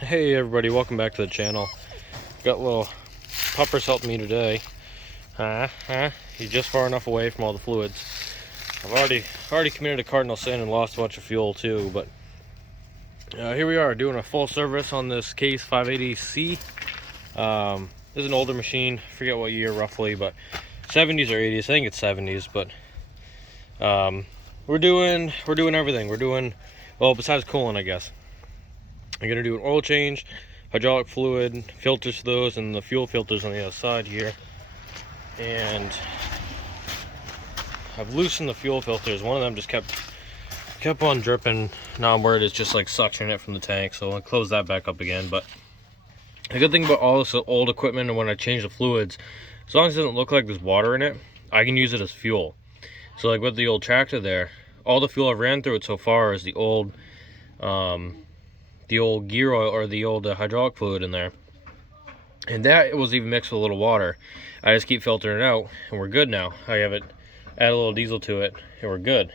Hey everybody, welcome back to the channel. Got little puppers helping me today. He's just far enough away from all the fluids. I've already committed a cardinal sin and lost a bunch of fuel too, but here we are doing a full service on this Case 580C. This is an older machine, I forget what year roughly, but 70s or 80s, I think it's 70s, but we're doing everything. We're doing, well, besides coolant, I guess. I'm gonna do an oil change, hydraulic fluid, filters for those, and the fuel filters on the other side here. And I've loosened the fuel filters. One of them just kept on dripping. Now I'm worried it's just like suctioning it from the tank, so I'll close that back up again. But the good thing about all this old equipment, and when I change the fluids, as long as it doesn't look like there's water in it, I can use it as fuel. So like with the old tractor there, all the fuel I've ran through it so far is the old gear oil, or the old hydraulic fluid in there, and that was even mixed with a little water. I just keep filtering it out and we're good now. I have it, add a little diesel to it, and we're good.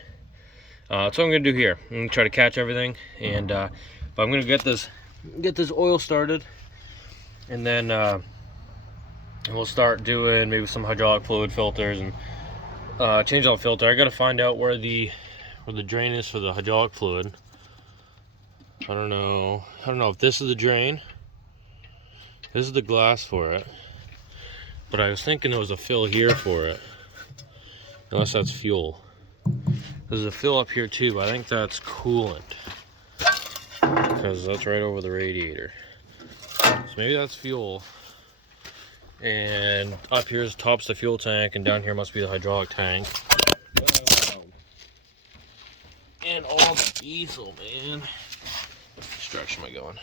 That's what I'm gonna do here. I'm gonna try to catch everything, and but I'm gonna get this oil started, and then we'll start doing maybe some hydraulic fluid filters and change out the filter. I gotta find out where the drain is for the hydraulic fluid. I don't know if this is the drain. This is the glass for it. But I was thinking there was a fill here for it. Unless that's fuel. There's a fill up here too, but I think that's coolant. Because that's right over the radiator. So maybe that's fuel. And up here is top's the fuel tank, and down here must be the hydraulic tank. And all the diesel, man. Which direction am I going?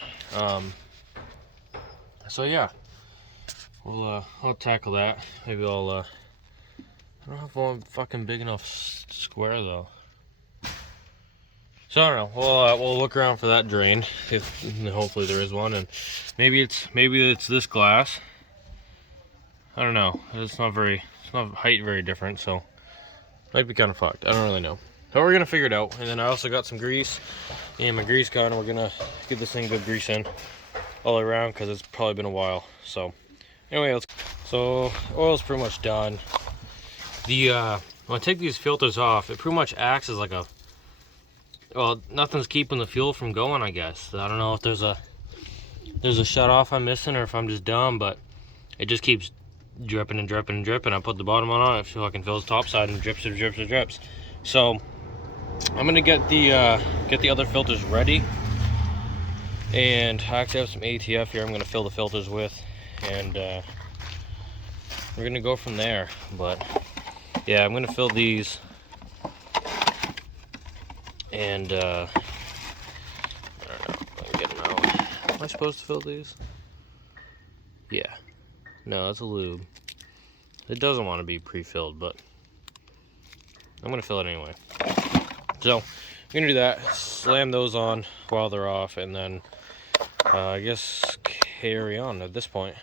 So yeah, I'll tackle that. Maybe I don't know if I'm fucking big enough square though. So I don't know. We'll look around for that drain, if hopefully there is one, and maybe it's this glass. I don't know. It's not height very different, so might be kind of fucked. I don't really know. But we're gonna figure it out. And then I also got some grease and my grease gun. We're gonna give this thing good grease in all the way around, because it's probably been a while. So anyway, so oil's pretty much done. When I take these filters off, it pretty much acts as like well, nothing's keeping the fuel from going, I guess. I don't know if there's a shut off I'm missing, or if I'm just dumb, but it just keeps dripping and dripping and dripping. I put the bottom on it, I can fill the top side, and drips and drips and drips. So I'm gonna get the other filters ready, and I actually have some ATF here I'm gonna fill the filters with, and we're gonna go from there. But yeah, I'm gonna fill these, and I don't know, I'm getting out. Am I supposed to fill these? Yeah. No, that's a lube. It doesn't want to be pre-filled, but I'm gonna fill it anyway. So I'm gonna do that, slam those on while they're off, and then I guess carry on at this point.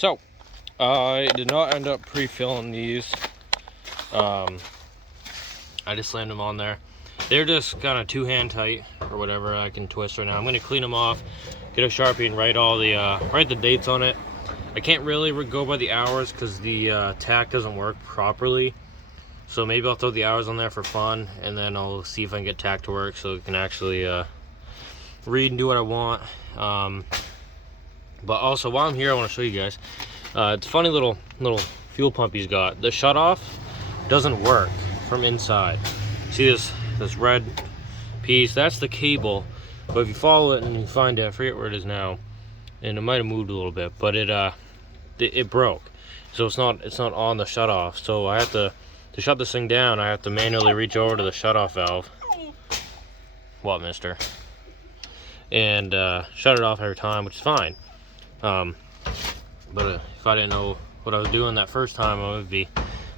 So I did not end up pre-filling these. I just slammed them on there. They're just kind of two-hand tight or whatever. I can twist right now. I'm gonna clean them off, get a Sharpie and write all the write the dates on it. I can't really go by the hours because the tack doesn't work properly. So maybe I'll throw the hours on there for fun, and then I'll see if I can get tack to work so it can actually read and do what I want. But also, while I'm here, I want to show you guys. It's a funny little fuel pump he's got. The shutoff doesn't work from inside. See this red piece? That's the cable. But if you follow it and you find it, I forget where it is now, and it might have moved a little bit, but it broke. So it's not on the shutoff. So I have to shut this thing down. I have to manually reach over to the shutoff valve. What, mister? And shut it off every time, which is fine. But if I didn't know what I was doing that first time,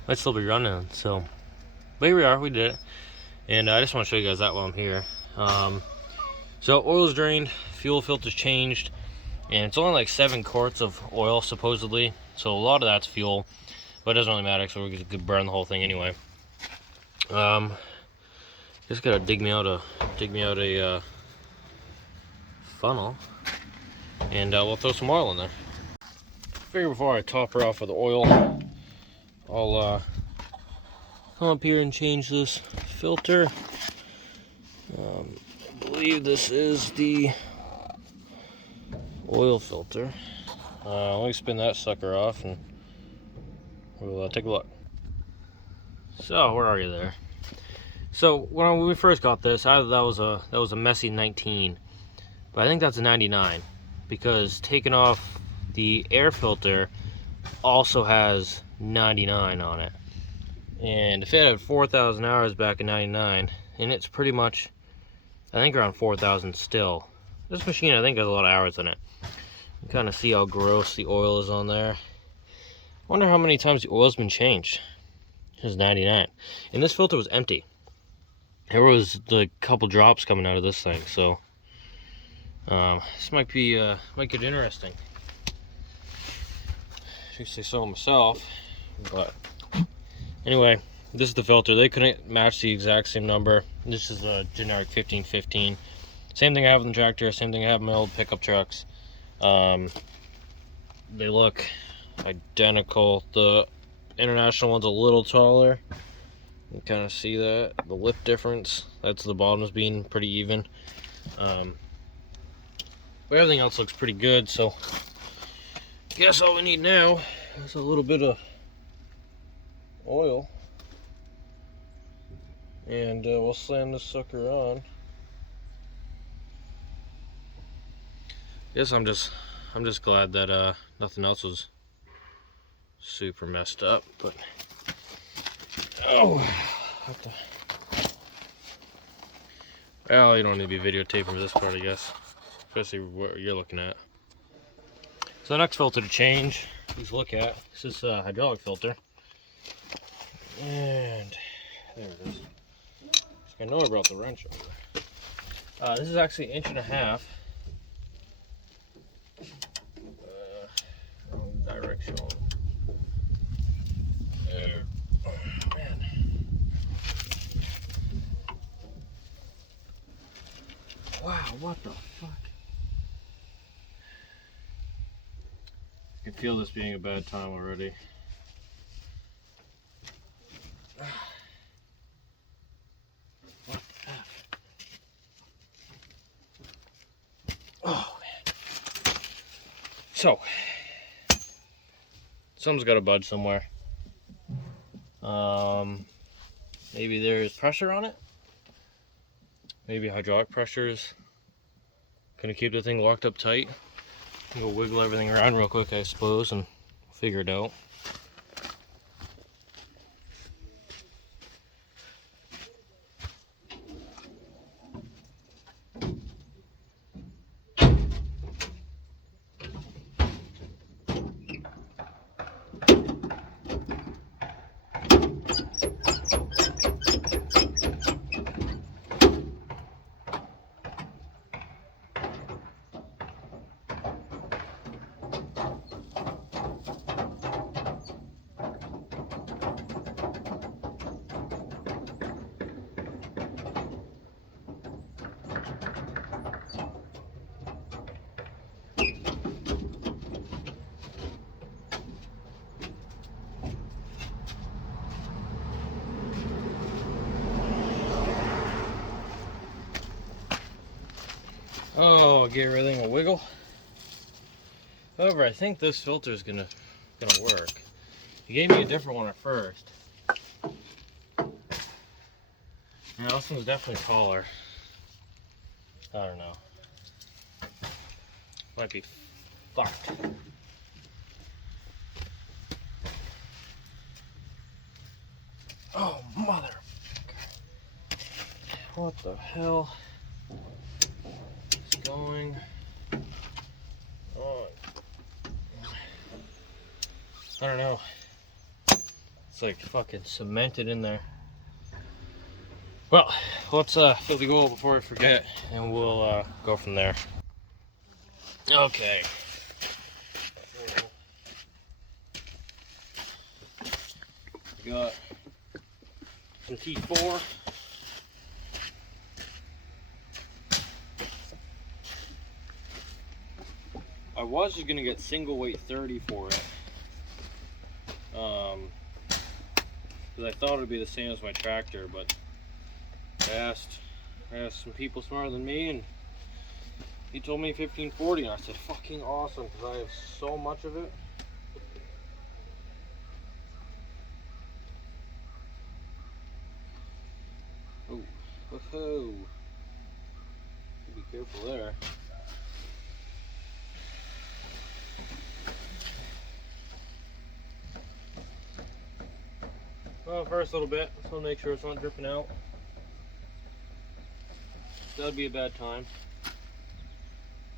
I'd still be running. So, but here we are, we did it. And I just want to show you guys that while I'm here. So oil's drained, fuel filter's changed, and it's only like 7 quarts of oil supposedly. So a lot of that's fuel, but it doesn't really matter, so we're gonna burn the whole thing anyway. Just gotta dig me out a funnel, and we'll throw some oil in there. Figure before I top her off with the oil, I'll come up here and change this filter. I believe this is the oil filter. Let me spin that sucker off and we'll take a look. So where are you there? So when we first got this, that was a messy 19, but I think that's a 99 because taking off the air filter also has 99 on it. And if it had 4,000 hours back in 99, and it's pretty much, I think, around 4,000 still. This machine, I think, has a lot of hours in it. You can kind of see how gross the oil is on there. I wonder how many times the oil's been changed. It's 99. And this filter was empty. There was a couple drops coming out of this thing, so this might get interesting. I should say so myself, but anyway, this is the filter. They couldn't match the exact same number. This is a generic 1515. Same thing I have in the tractor, same thing I have in my old pickup trucks. They look identical. The international one's a little taller. You can kind of see that. The lip difference. That's the bottoms being pretty even. But everything else looks pretty good, so I guess all we need now is a little bit of oil. And we'll slam this sucker on. Guess I'm just glad that nothing else was super messed up, but oh, what the, well, you don't need to be videotaping for this part, I guess, especially what you're looking at. So the next filter to change, please look at, this is a hydraulic filter, and there it is. I know I brought the wrench over. This is actually 1.5 inches. Wrong direction. There. Oh, man. Wow, what the fuck? I can feel this being a bad time already. Oh man. So something's got to budge somewhere. Maybe there's pressure on it. Maybe hydraulic pressure is gonna keep the thing locked up tight. We'll wiggle everything around real quick, I suppose, and figure it out. Oh, give everything a wiggle. However, I think this filter is gonna work. He gave me a different one at first. Now this one's definitely taller. I don't know. Might be fucked. Oh, mother. What the hell is going on? I don't know. It's like fucking cemented in there. Well, let's fill the goal before I forget, and we'll go from there. Okay. We got some T4. I was just gonna get single weight 30 for it, because I thought it'd be the same as my tractor, but I asked some people smarter than me, and he told me 1540, and I said fucking awesome, because I have so much of it. Oh, whoa! Be careful there. Well, first a little bit, so make sure it's not dripping out. That'd be a bad time.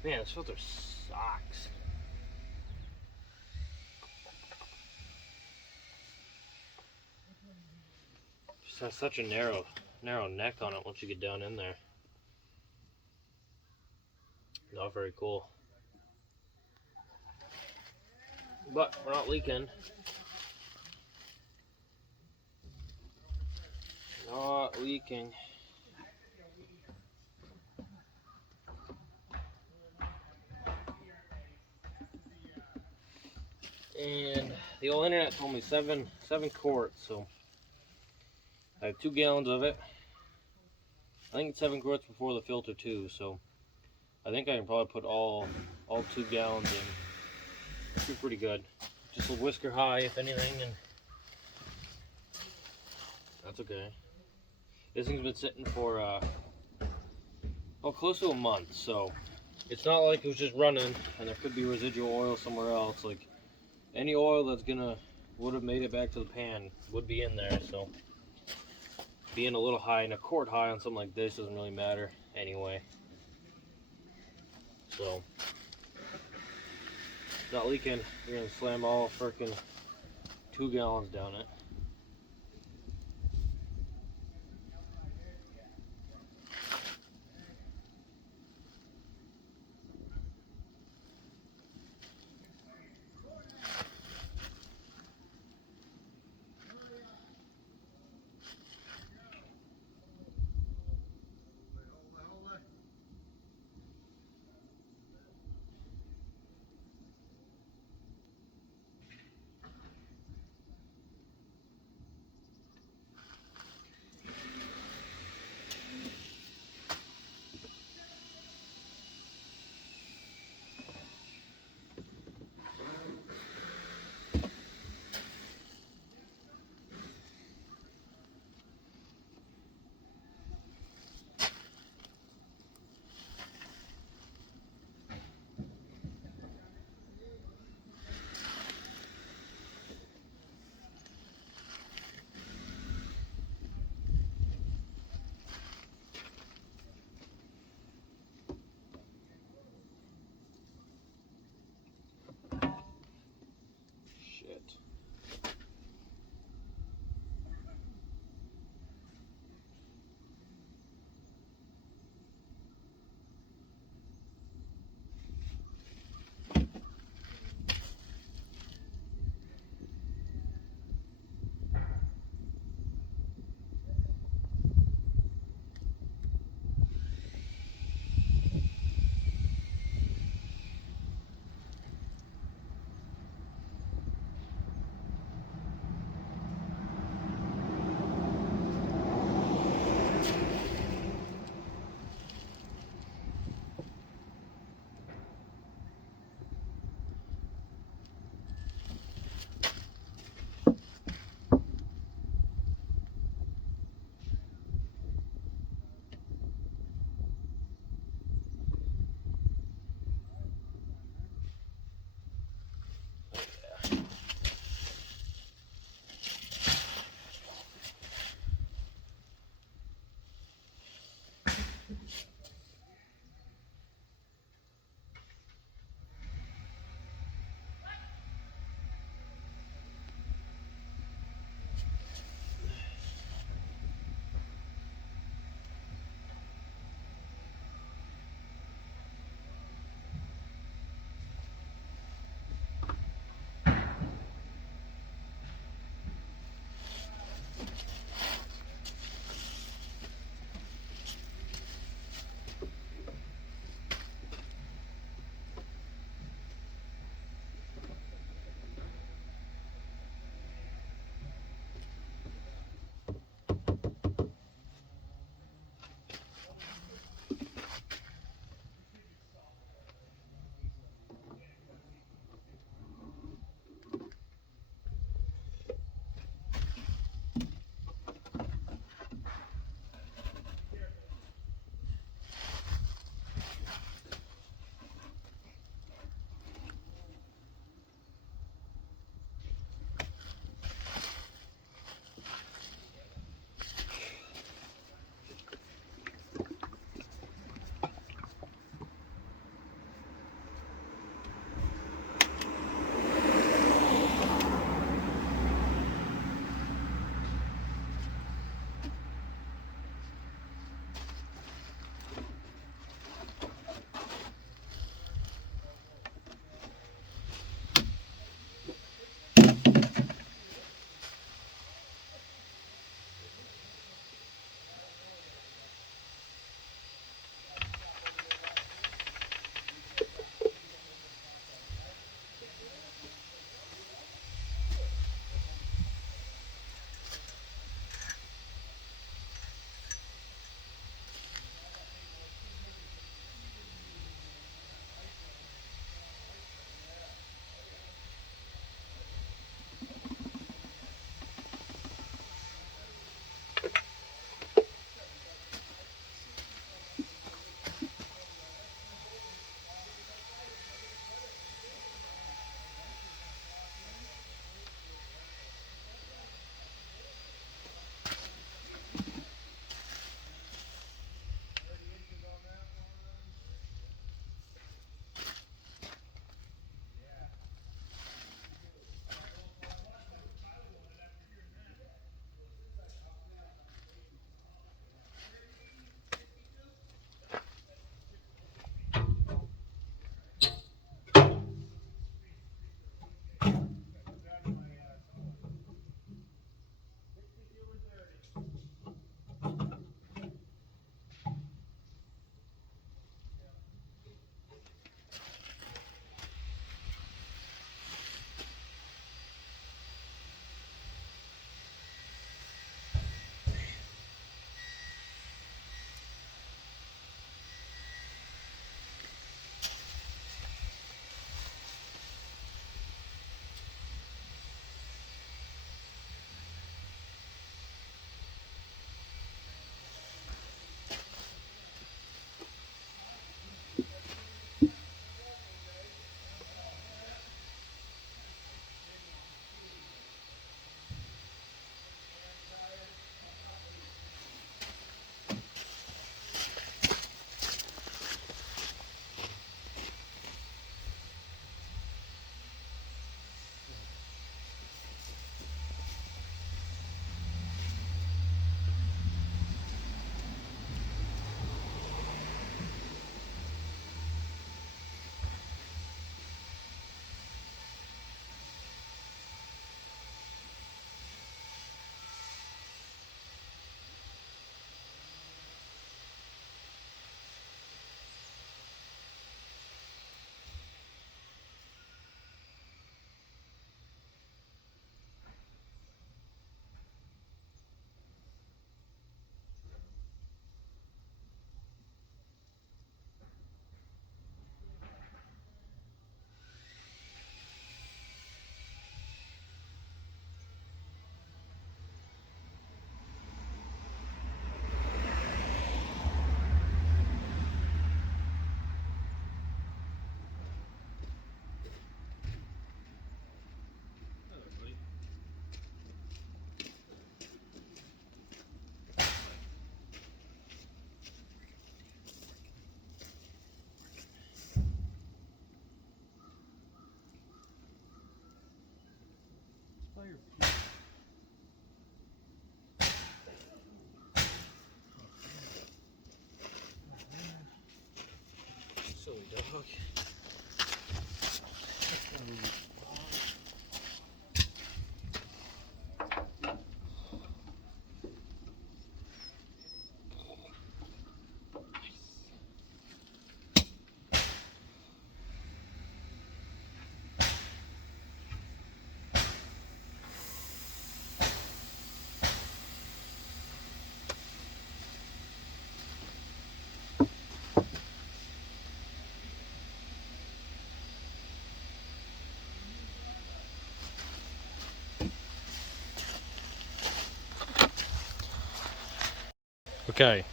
Man, this filter sucks. Just has such a narrow neck on it once you get down in there. Not very cool. But we're not leaking. Not leaking. And the old internet told me seven quarts, so I have 2 gallons of it. I think it's 7 quarts before the filter too, so I think I can probably put all 2 gallons in. It'd be pretty good. Just a whisker high, if anything, and that's okay. This thing's been sitting for close to a month, so it's not like it was just running and there could be residual oil somewhere else. Like any oil that's would have made it back to the pan would be in there, so being a little high and a quart high on something like this doesn't really matter anyway. So not leaking. You're gonna slam all freaking 2 gallons down it. Silly dog. Okay,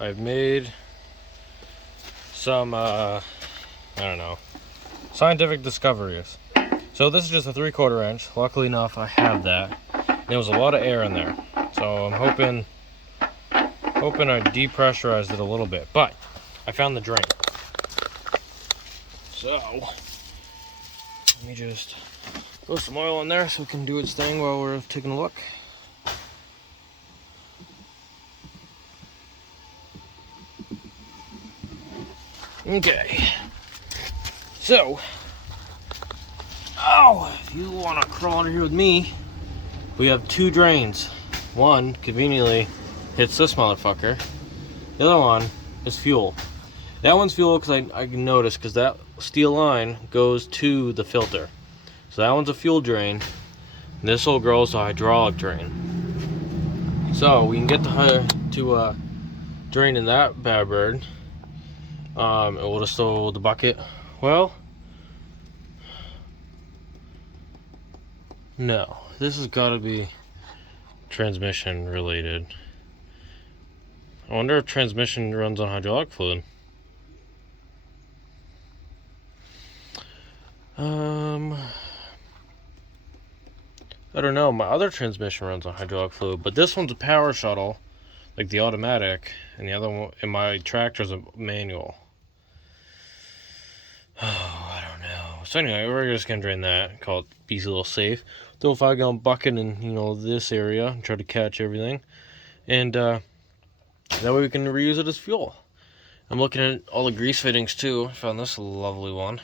I've made some, I don't know, scientific discoveries. So this is just a 3/4 inch. Luckily enough, I have that. And there was a lot of air in there. So I'm hoping I depressurized it a little bit. But I found the drain. So let me just throw some oil in there so it can do its thing while we're taking a look. Okay. So, if you want to crawl under here with me, we have 2 drains. One conveniently hits this motherfucker. The other one is fuel. That one's fuel because I can notice because that steel line goes to the filter. So that one's a fuel drain. And this little girl's a hydraulic drain. So we can get to drain in that bad bird. And we'll just throw the bucket. Well, no, this has got to be transmission related. I wonder if transmission runs on hydraulic fluid. I don't know. My other transmission runs on hydraulic fluid, but this one's a power shuttle, like the automatic, and the other one in my tractor's a manual. Oh, I don't know. So anyway, we're just gonna drain that. Call it be a little safe. Throw a 5-gallon bucket in, this area and try to catch everything, and that way we can reuse it as fuel. I'm looking at all the grease fittings too. I found this lovely one.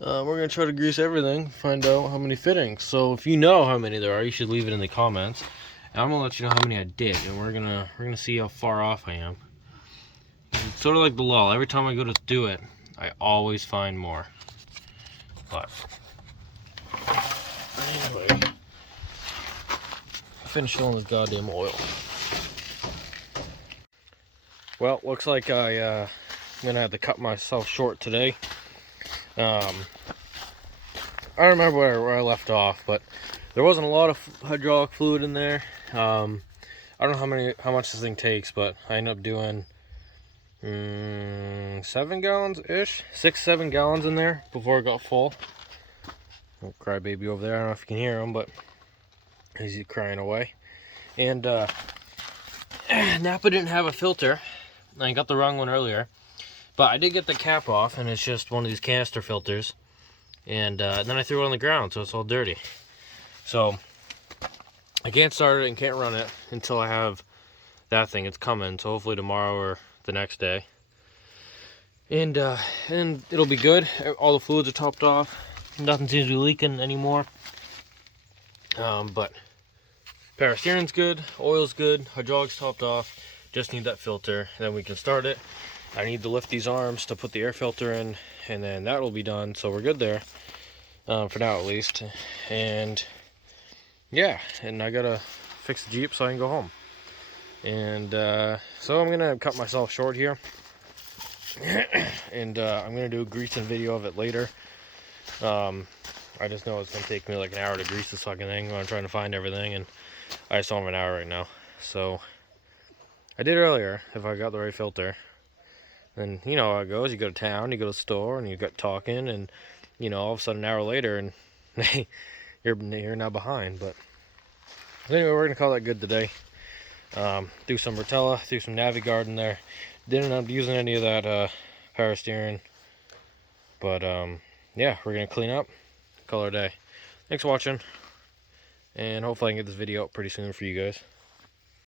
We're gonna try to grease everything, find out how many fittings. So if you know how many there are, you should leave it in the comments. And I'm gonna let you know how many I did, and we're gonna see how far off I am. It's sort of like the lull. Every time I go to do it, I always find more. But anyway, I finished filling this goddamn oil. Well, looks like I'm gonna have to cut myself short today. I don't remember where I left off, but there wasn't a lot of hydraulic fluid in there. I don't know how much this thing takes, but I ended up doing 7 gallons ish, 6-7 gallons in there before it got full. Little crybaby over there. I don't know if you can hear him, but he's crying away. And Napa didn't have a filter. I got the wrong one earlier, but I did get the cap off, and it's just one of these canister filters. And then I threw it on the ground, so it's all dirty. So I can't start it and can't run it until I have that thing. It's coming, so hopefully tomorrow or the next day. And it'll be good. All the fluids are topped off. Nothing seems to be leaking anymore. But power steering's good, oil's good, hydraulics topped off. Just need that filter, then we can start it. I need to lift these arms to put the air filter in, and then that'll be done. So we're good there, for now at least. And yeah, and I gotta fix the Jeep so I can go home. And so I'm gonna cut myself short here. And I'm gonna do a greasing video of it later. I just know it's gonna take me like an hour to grease this fucking thing when I'm trying to find everything, and I just don't have an hour right now. So I did earlier if I got the right filter. And you know how it goes. You go to town, you go to the store, and you got talking, and all of a sudden an hour later, and you're now behind. But anyway, we're gonna call that good today. Threw some Rotella, threw some Navigard in there. Didn't end up using any of that power steering. But yeah, we're gonna clean up, call it a day. thanks for watching, and hopefully I can get this video out pretty soon for you guys.